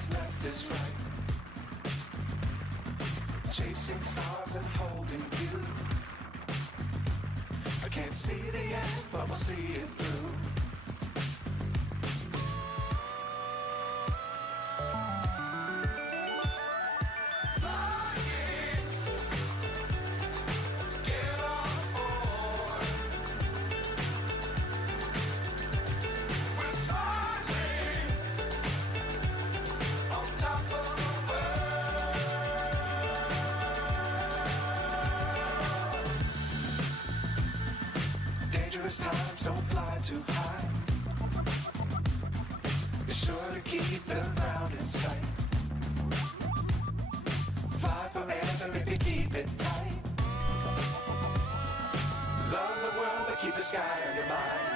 what's left is right. Chasing stars and holding you. I can't see the end, but we'll see it through. Times don't fly too high. Be sure to keep the ground in sight. Fly forever if you keep it tight. Love the world, but keep the sky on your mind.